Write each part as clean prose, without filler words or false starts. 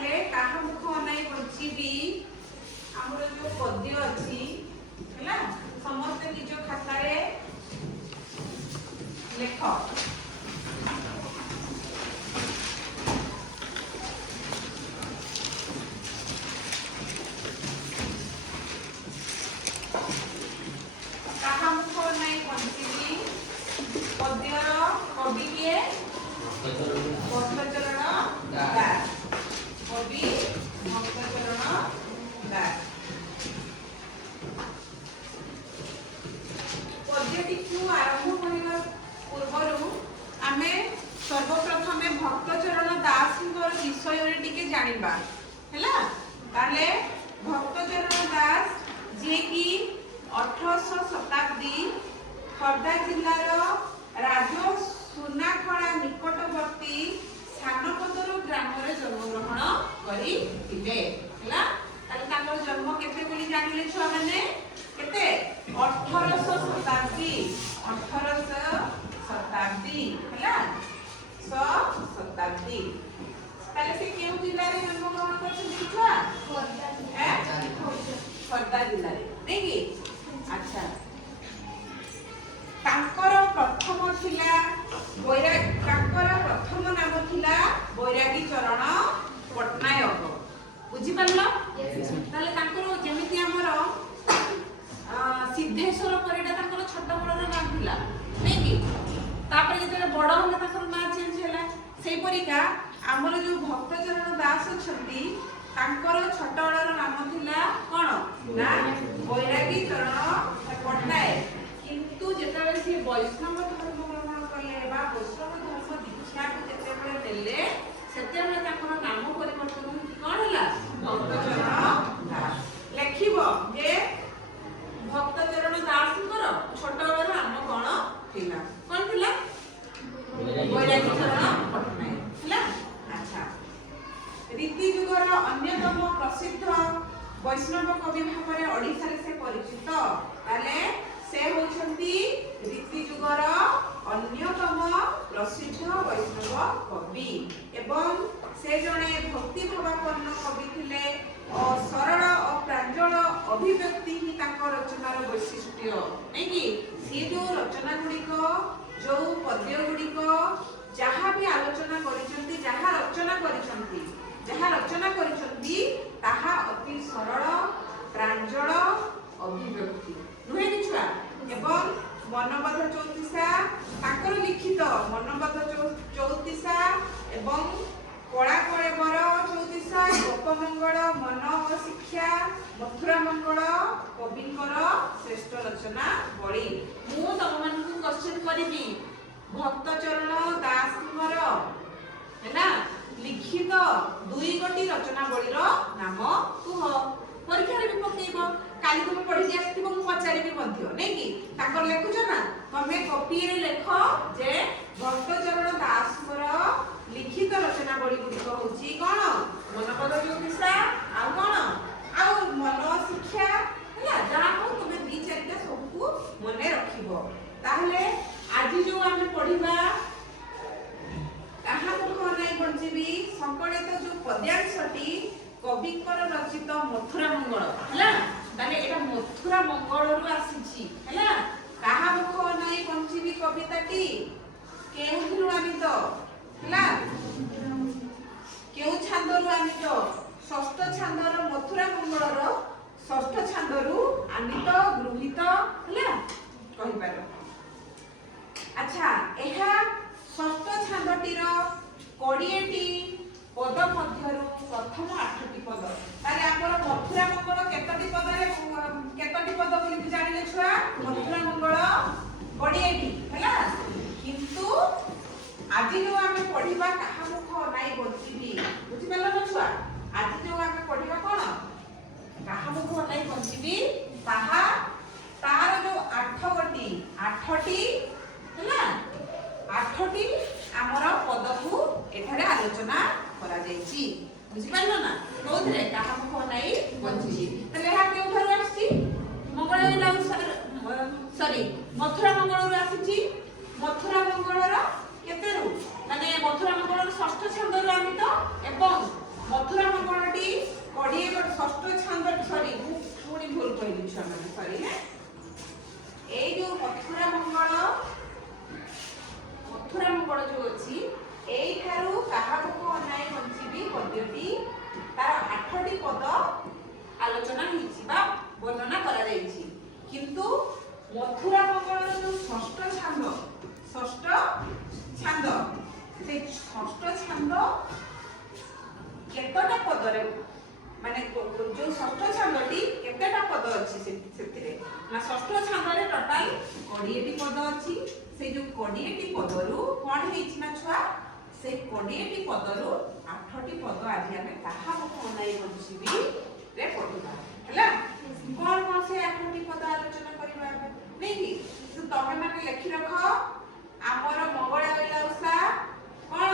ताले काहा मुख अनाई बंचीबी हमर जो पद्य अछि हैला समस्त निज खाता रे लेख काहा मुख अनाई बंचीबी पद्यर कवि के भक्तचरण दास कवि भक्तचरण दास पद्यटी को आरंभ करबा पूर्वरु आमे सर्वप्रथमे भक्तचरण दास विषय रे टिके जानिबा हैला ताले भक्तचरण दास जे कि 1800 शताब्दी खर्दा जिल्लार राजो सुनाखड़ा निकटवर्ती सानपदर ग्राम रे जन्म ग्रहण करिथिले हैला ताले ताकर जन्म केते बोली जानिले छुआ माने केते 1800 शताब्दी 1800 शताब्दी हैला 100 शताब्दी ताले से केउ जिल्ला रे जन्म ग्रहण करथिले छुआ खर्दा जिल्ला रे नेकी अच्छा तांकर प्रथम थिला तांकर प्रथम नाम थिला बैरागी चरण पटनायक बुझी पारलो ताले तांकर जेमिति हमर सिद्धेश्वर परिडा तांकर छोट बड़र नाम थिला नै कि तापर जेते बड़ होले तांकर नाम चेंज हैला सेही परिका हमर जो भक्तचरण दास छथि तांकर छोट बड़र नाम थिला कोन ना बैरागी चरण पटनायक किंतु जेतेबेले से वैष्णव धर्म ग्रहण करले बा वैष्णव धर्म दीक्षा को जेतेबेले देले सेतेबेले ताकर नाम परिवर्तन होई कोन हला भक्तचरण दास लेखिबो जे भक्तचरण दास कर छोट बड़ नाम कोन थिला कोन थिला बैरागी चरण पटनायक थिला अच्छा रीति जुगर अन्यतम प्रसिद्ध वैष्णव कवि भाବରେ ओडिसा रे से परिचित ताले से होछंती रीति जुगर अन्यतम प्रसिद्ध वैष्णव कवि एवं से जने भक्ति भावापन्न कवि थिले और सरल और प्रांजल अभिव्यक्ति ही ताको रचनार वैशिष्ट्य नै कि से जो रचना गुडी को जो पद्य गुडी को जहा भी आलोचना करिसंती जहा रचना करिसंती ताहा अति सरल प्रांजल अभिव्यक्ति नुहे कि छुआ एवं मनबद्ध चौतीसा ताकर लिखित मनबद्ध चौतीसा एवं कला कलेवर चौतीसा गोपमंगल मन और शिक्षा मथुरा मंगल कविंकर श्रेष्ठ रचना बड़ी मु तम मानकु क्वेश्चन करिबी भक्तचरण दासଙ୍କର हैला लिखित दुई गोटी रचना बळीर नाम कुह परीक्षा रे भी पकेइबो काली तुम पढि आस्थिबो मु पचारिबी मध्य नै कि ताकर लेखुछ ना तमे कॉपी रे लेख जे भक्तचरण दासଙ୍କର लिखित रचना बळी गुडी होची कोन मनपद ज्योतिषा आ कोन आ मन शिक्षा हैला जा हो तमे दी चारिटा सबको मने रखिबो ताहले आज जो हम पढिबा कहा मुख अनाई बंचीबी संकलित जो पद्यांशटी कविकर रचित मथुरा मंगल हैला ताले एटा मथुरा मंगल रु आसीची हैला कहा मुख अनाई बंचीबी कविताटी केउरु आनित हैला केउ छांदरु आनित षष्ठ छांदर मथुरा मंगलर षष्ठ छांदरु आनित गृहीत हैला कहि पारो अच्छा एहा षष्ठ छांदटीर 20टी पद मध्यरु प्रथम 8टी पद ताले हमर मथुरा मंगल केतटी पद बोली जानिले छुआ मथुरा मंगल 20टी हैला किंतु आज जो आमे पढिबा कहा मुख नाई बंचीबी बुझि पालो न छुआ आज जो आमे पढिबा कोन कहा मुख नाई बंचीबी ताहा तार जो 8टी हैला 8टी हमर पद को एठारे आलोचना करा जायछि बुझि पालो ना कोथरे कहा मुख नाई बंचीबी तले हा केउ थारु आछि मंगल लाउ सॉरी मथुरा मंगल रु आछि मथुरा मंगल रो केतेरु माने मथुरा मंगल षष्ठ छंद रु आनित एवं ମଥୁରା ମଙ୍ଗଳଟି 26 ଛାନ୍ଦ ସରି ପୁଣି ଭୁଲ କହିଲି ଛୁଆମାନେ ସରି ଏଇ ଯୋଉ ମଥୁରା ମଙ୍ଗଳ ଯୋଉ ଅଛି ଏଇଠାରୁ କାହାକୁ ଅନାଇ ବଞ୍ଚିବି ପଦ୍ୟଟି ତାର 8ଟି ପଦ ଆଲୋଚନା ହେଇଛି ବା ବର୍ଣ୍ଣନା କରାଯାଇଛି କିନ୍ତୁ ମଥୁରା ମଙ୍ଗଳର ଯୋଉ ଷଷ୍ଠ ଛାନ୍ଦ ସେ ଷଷ୍ଠ ଛାନ୍ଦ କେତେଟା ପଦରେ ମାନେ ଯୋଉ ଷଷ୍ଠ ଛାନ୍ଦଟି କେତେଟା ପଦ ଅଛି ସେଥିରେ ନା ଷଷ୍ଠ ଛାନ୍ଦରେ ଟୋଟାଲ 20ଟି ପଦ ଅଛି ସେଇ ଯୋଉ 20ଟି ପଦରୁ କଣ ହେଇଛି ନା ଛୁଆ ସେଇ 20ଟି ପଦରୁ 8ଟି ପଦ ଆଜି ଆମେ କାହା ମୁଖ ଅନାଇ ବଞ୍ଚିବି ରେ ପଢିବା ହେଲା କଣ ସେ 8ଟି ପଦ ଆଲୋଚନା କରିବା ନାଇଁ କି ତମେ ମାନେ ଲେଖି ରଖ ଆମର ମଙ୍ଗଳା ବେଲା ଓଷା କଣ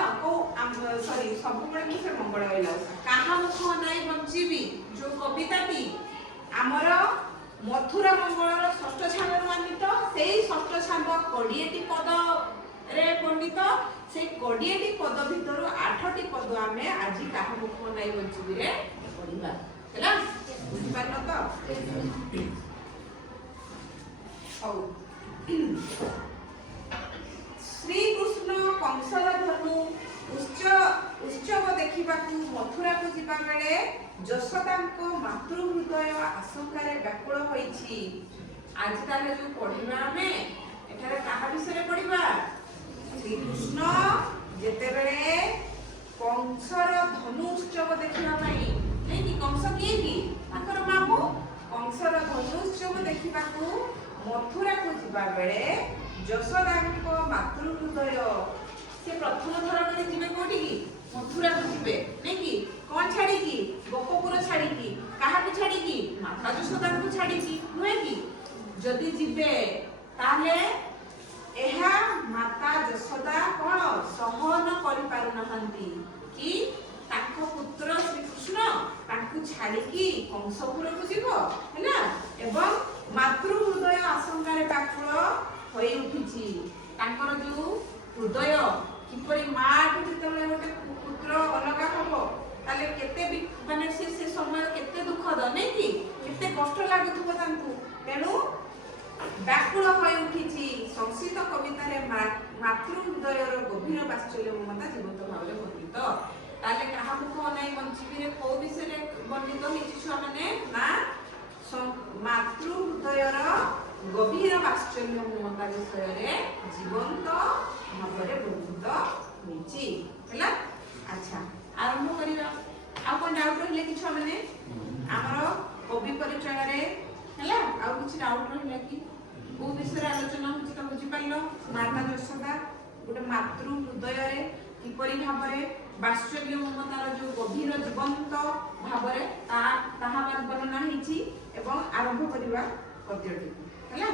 ସରି ସବୁବେଳେ ମୁଁ ସେ ମଙ୍ଗଳା ବେଲା ଓଷା କାହା ମୁଖ ଅନାଇ ବଞ୍ଚିବି ଯୋଉ କବିତାଟି ଆମର ମଥୁରା ମଙ୍ଗଳର ଷଷ୍ଠ ଛାନ୍ଦରୁ ଆନିତ ସେଇ ଷଷ୍ଠ ଛାନ୍ଦ 20ଟି ପଦରେ ବର୍ଣ୍ଣିତ ସେଇ 20ଟି ପଦ ଭିତରୁ 8ଟି ପଦ ଆମେ ଆଜି କାହା ମୁଖ ଅନାଇ ବଞ୍ଚିବିରେ ପଢିବା ହେଲା ବୁଝିପାରିଲ ତ ହଉ ଶ୍ରୀକୃଷ୍ଣ କଂସର ଧନୁ ଉତ୍ସବ ଦେଖିବାକୁ ମଥୁରାକୁ ଯିବା ବେଳେ ଯଶୋଦାଙ୍କ ମାତୃ ହୃଦୟ ଆଶଙ୍କାରେ ବ୍ୟାକୁଳ ହୋଇଛି ଆଜି ତାହେଲେ ଯୋଉ ପଢିବା ଆମେ ଏଠାରେ କାହା ବିଷୟରେ ପଢିବା ଶ୍ରୀକୃଷ୍ଣ ଯେତେବେଳେ କଂସର ଧନୁ ଉତ୍ସବ ଦେଖିବା ପାଇଁ ନାଇଁ କଂସ କିଏ କି ତାଙ୍କର ମାମୁଁ କଂସର ଧନୁ ଉତ୍ସବ ଦେଖିବାକୁ ମଥୁରାକୁ ଯିବା ବେଳେ ଯଶୋଦାଙ୍କ ମାତୃ ହୃଦୟ ସେ ପ୍ରଥମ ଥର କରି ଯିବେ କୋଉଠିକି ମଥୁରାକୁ ଯିବେ ନାଇଁ କି କଣ ଛାଡିକି ଗୋପପୁର ଛାଡିକି କାହାକୁ ଛାଡିକି ମାତା ଯଶୋଦାଙ୍କୁ ଛାଡିକି ନୁହେଁ କି ଯଦି ଯିବେ ତାହେଲେ ଏହା ମାତା ଯଶୋଦା କଣ ସହନ କରିପାରୁନାହାନ୍ତି କି ତାଙ୍କ ପୁତ୍ର ଶ୍ରୀକୃଷ୍ଣ ତାଙ୍କୁ ଛାଡିକି କଂସପୁରକୁ ଯିବ ହେଲା ଏବଂ ମାତୃ ହୃଦୟ ଆଶଙ୍କାରେ ବ୍ୟାକୁଳ ହୋଇ ଉଠିଛି ତାଙ୍କର ଯୋଉ ହୃଦୟ କିପରି ମାଠୁ ଯେତେବେଳେ ଗୋଟେ ପୁତ୍ର ଅଲଗା ହବ ତାହେଲେ କେତେ ମାନେ ସେ ସମୟ କେତେ ଦୁଃଖଦ ନାଇଁ କି କେତେ କଷ୍ଟ ଲାଗୁଥିବ ତାଙ୍କୁ ତେଣୁ ବ୍ୟାକୁଳ ହୋଇ ଉଠିଛି ସଂସ୍କୃତ କବିତାରେ ମାତୃ ହୃଦୟର ଗଭୀର ବାତ୍ସଲ୍ୟ ମମତା ଜୀବନ୍ତ ଭାବରେ ବର୍ଣ୍ଣିତ ତାହେଲେ କାହା ମୁଖ ଅନାଇ ବଞ୍ଚିବିରେ କୋଉ ବିଷୟରେ ବର୍ଣ୍ଣିତ ହେଇଛି ଛୁଆମାନେ ନା ମାତୃ ହୃଦୟର ଗଭୀର ବାତ୍ସଲ୍ୟ ମମତା ବିଷୟରେ ଜୀବନ୍ତ ଭାବରେ ବର୍ଣ୍ଣିତ ହୋଇଛି ହେଲା ଆଚ୍ଛା ଆରମ୍ଭ କରିବା ଆଉ କଣ ଡାଉଟ ରହିଲେ କି ଛୁଆମାନେ ଆମର କବି ପରିଚୟରେ ହେଲା ଆଉ କିଛି ଡାଉଟ ରହିଲା କି କୋଉ ବିଷୟରେ ଆଲୋଚନା ହଉଛି ତ ବୁଝିପାରିଲ ମାତା ଯଶୋଦା ଗୋଟେ ମାତୃ ହୃଦୟରେ କିପରି ଭାବରେ ବାତ୍ସଲ୍ୟ ମମତାର ଯୋଉ ଗଭୀର ଜୀବନ୍ତ ଭାବରେ ତାହା ବର୍ଣ୍ଣନା ହେଇଛି ଏବଂ ଆରମ୍ଭ କରିବା ପଦ୍ୟଟି ହେଲା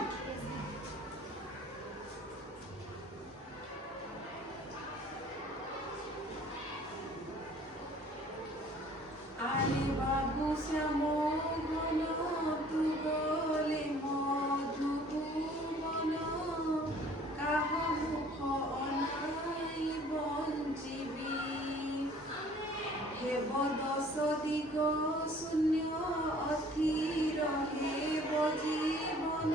আরে বাবু শ্যাম ঘন তু গলে মধুবন কাহ মুখ অনাই বঞ্চিবি হেব দশ দিগ শূন্য অথির হেব জীবন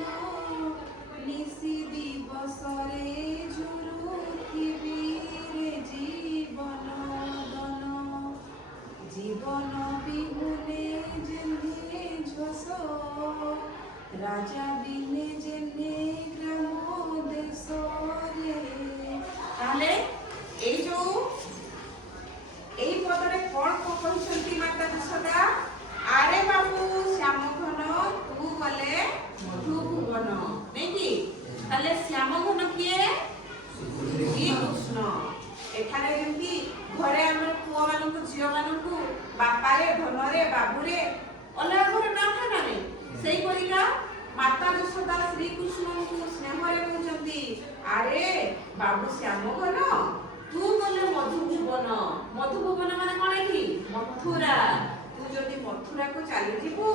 নিশি দিবসরে ঝুরুথিবি রে জীবন জীবন বিহুনে জেনে ঝস রাজা বিনে জেনে গ্রাম দেশরে তাহলে এই যে এই পদরে কোন কইছন্তি মাতা যশোদা আরে বাবু শ্যামঘন তু গলে মধুভুবন নাকি তাহলে শ্যামঘন কিয়ে শ্রীকৃষ্ণ এখানে যেমতি ঘরে আমার পুଅ ମାନଙ୍କୁ ଝିଅ ମାନଙ୍କୁ ବାପାରେ ଧନରେ ବାବୁରେ ଅଲଗା ଘରେ ନା ଥାନା ରେ ସେଇ ପରିକା ମାତା ଯଶୋଦା ଶ୍ରୀକୃଷ୍ଣଙ୍କୁ ସ୍ନେହରେ କହୁଛନ୍ତି ଆରେ ବାବୁ ଶ୍ୟାମ ଘନ ତୁ ଗଲେ ମଧୁଭୁବନ ମଧୁଭୁବନ ମାନେ କଣ ଏଠି ମଥୁରା ତୁ ଯଦି ମଥୁରାକୁ ଚାଲିଯିବୁ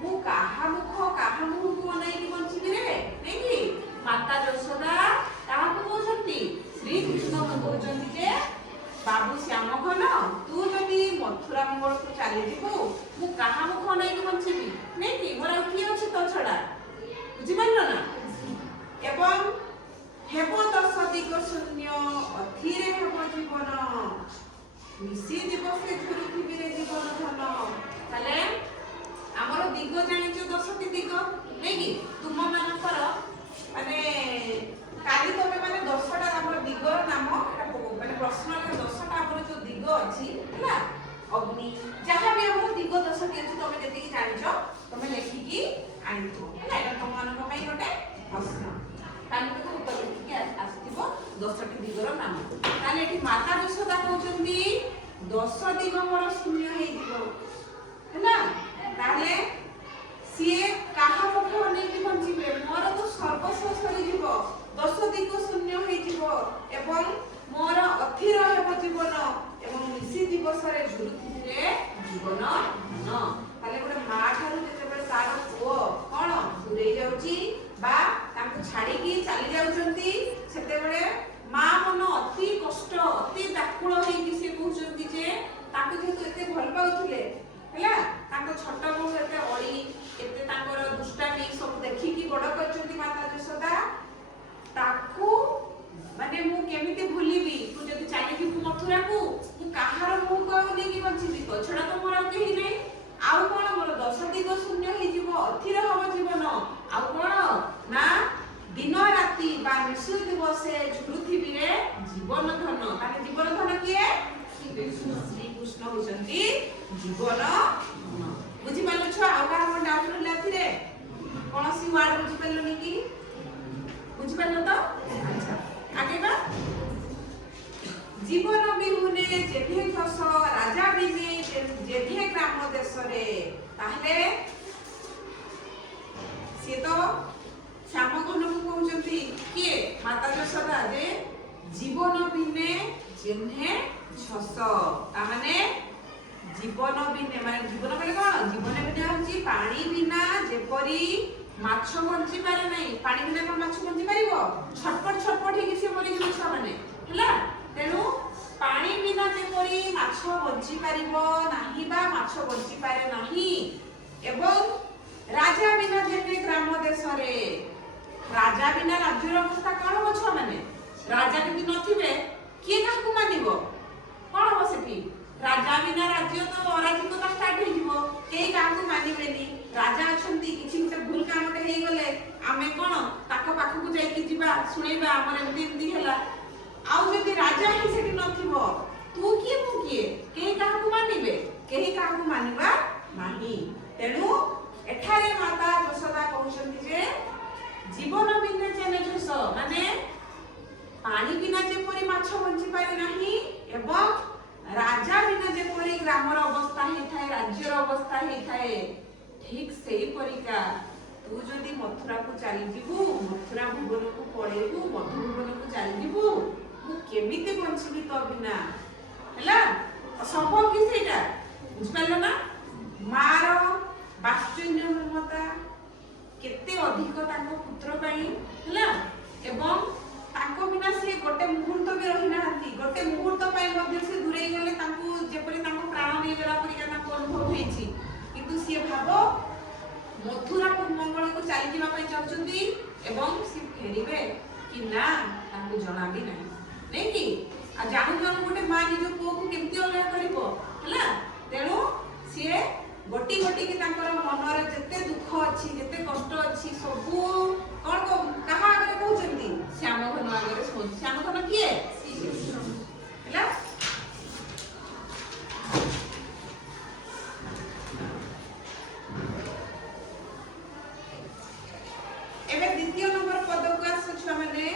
ମୁଁ କାହା ମୁହଁକୁ ଅନାଇକି ବଞ୍ଚିବି ରେ ନାଇକି ମାତା ଯଶୋଦା କାହାକୁ କହୁଛନ୍ତି ଶ୍ରୀକୃଷ୍ଣଙ୍କୁ କହୁଛନ୍ତି ଯେ ବାବୁ ଶ୍ୟାମ ଘନ ତୁ ଯଦି ମଥୁରା ହେବ ଦଶ ଦିଗ ଶୂନ୍ୟ ଅଥିରେ ହେବ ଜୀବନ ମିଶି ଦିବସେ ଝୁରୁଥିବିରେ ଜୀବନ ଧନ। ତାହେଲେ ଆମର ଦିଗ ଜାଣିଛ 10ଟି ଦିଗ ନାଇକି ତୁମ ମାନଙ୍କର ମାନେ କାଲି ତମେ ମାନେ 10ଟା ଆମର ଦିଗର ନାମ ମାନେ ପ୍ରଶ୍ନରେ 10ଟା ଆମର ଯୋଉ ଦିଗ ଅଛି ହେଲା ଅଗ୍ନି ଯାହା ବି ଆମର ଦିଗ 10ଟି ଅଛି ତମେ ଯେତିକି ଜାଣିଛ ତମେ ଲେଖିକି ଆଣିଥିବ ହେଲା ଏଟା ତମ ମାନଙ୍କ ପାଇଁ ଗୋଟେ ପ୍ରଶ୍ନ କାଲି ତ ଉତ୍ତର ଲେଖିକି ଆସିଥିବ 10ଟି ଦିଗର ନାମ। ତାହେଲେ ଏଠି ମାତା ଯଶୋଦା କହୁଛନ୍ତି 10 ଦିଗ ମୋର ଶୂନ୍ୟ ହେଇଯିବ ହେଲା। ତାହେଲେ ସିଏ କାହା ପକ୍ଷ ଅନେଇକି ବଞ୍ଚିବେ ମୋର ତ ସର୍ବସ୍ୱ ସରିଯିବ 10 ଦିଗ ଶୂନ୍ୟ ହେଇଯିବ ଏବଂ ମୋର ଅଥିର ହେବ ଜୀବନ ଏବଂ ମିଶି ଦିବସରେ ଝୁରୁଥିରେ ଜୀବନ ଧନ। ତାହେଲେ ଗୋଟେ ମା ଠାରୁ ଯେତେବେଳେ ତାର ପୁଅ କଣ ଦୂରେଇ ଯାଉଛି ବା ତାଙ୍କୁ ଛାଡିକି ଚାଲି ଯାଉଛନ୍ତି ସେତେବେଳେ ମା ମନ ଅତି କଷ୍ଟ ଅତି ବ୍ୟାକୁଳ ହେଇକି ସେ କହୁଛନ୍ତି ଯେ ତାଙ୍କୁ ଯେହେତୁ ଏତେ ଭଲ ପାଉଥିଲେ ହେଲା ତାଙ୍କ ଛୋଟ ବୋଉ ଏତେ ଅଳି ଏତେ ତାଙ୍କର ଦୁଷ୍ଟାମି ସବୁ ଦେଖିକି ବଡ କରିଛନ୍ତି ମାତା ଯଶୋଦା ତାକୁ ମାନେ ମୁଁ କେମିତି ଭୁଲିବି ତୁ ଯଦି ଚାଲିଯିବୁ ମଥୁରାକୁ ମୁଁ କାହାର ମୁହଁକୁ ଆଉ ନେଇକି ବଞ୍ଚିବି ତୋ ଛଡା ତ ମୋର ଆଉ କେହି ନାହିଁ ଆଉ କଣ ମୋର 10 ଦିଗ ଶୂନ୍ୟ ହେଇଯିବ ଅଥିର ହବ ଜୀବନ ଆଉ କଣ ନା ଦିନ ରାତି ବା ନିଶୁ ଦିବସେ ଝୁରୁଥିବିରେ ଜୀବନ ଧନ। ତାହେଲେ ଜୀବନ ଧନ କିଏ ଶ୍ରୀକୃଷ୍ଣ ହଉଛନ୍ତି ଜୀବନ ଧନ। ବୁଝିପାରିଲୁ ଛୁଆ ଆଉ କାହାର କଣ ଡାଉଟ ରହିଲା ଏଥିରେ କୌଣସି ୱାର୍ଡ ବୁଝିପାରିଲୁନି କି ବୁଝିପାରିଲ ତ ଆଚ୍ଛା आगे बा जीवन बिहुने जेभे घस राजा बिने जेभे ग्राम देशरे ताहले से तो श्यामघन को कहउचंती किए माता यशोदा जे जीवन बिने जेभे घस तामाने जीवन बिने माने जीवन कहले कोन जीवन बिने होची पानी बिना जेपरी माछ बंची पारे नहीं पानी बिना कोन माछ बंची पारिबो छटपट छटपट हे से मरि जिवो छ माने हला तेनु पानी बिना जेपरी माछ बंची पारिबो नाही बा माछ बंची पारे नाही एवं राजा बिना जेते ग्राम देश रे राजा बिना राज्यर अवस्था कोन हो छ माने राजा यदि नथिबे किए काहकु मानिबो कोन हो सेठी राजा बिना राज्य तो अराजकता स्टार्ट हो जिवो केही काहकु मानिबेनी राजा अछंती किछि गुटे भूल कामटे हेई गले आमे कोन ताको पाखकु जाई कि जिबा सुनेबा हमर एमती एमती हैला आउ जदि राजा ही सेठी नथिबो तू किए मु किए केही काहकु मानिबे केही काहकु मानिबा नाही तेनु एठारे माता यशोदा कहउछंती जे जीवन बिना जेने झस माने पानी बिना जेपरि माछ बंची पारे नाही एवं राजा बिना जेपरि ग्रामर अवस्था हे थाए राज्यर अवस्था हे थाए ठीक सेही परिका तू जदि मथुरा को चली जीवु मथुरा भुवन को पळेबु मधु भुवन को चली जीवु मु केमिते बंचिबि तो बिना हैला संभव कि सेटा बुझपालो ना मार वात्सल्य ममता केते अधिक ताको पुत्र पई हैला एवं ताको बिना से गोटे मुहूर्त भी रही नाहंती गोटे मुहूर्त पई मध्ये से दूरे गले ताको जेपरि ताको प्राण नै गला परिका ताको अनुभव हेछि किंतु से भाबो मथुरा को मंगल को चली जीवा पई चाहउचंती एवं से फेरिबे कि ना ताको जणा भी नहीं नै कि आ जानू जानू गोटे मां निज पुओ को केमती अलगा करिवो हला तेनु से गोटी गोटी के तांकर मनर जते दुख अछि जते कष्ट अछि सबु कोन को कहा आगे कहउचंती श्यामघन आगे सोच श्यामघन किए हला एबे द्वितीय नंबर पद को आसु छुआ माने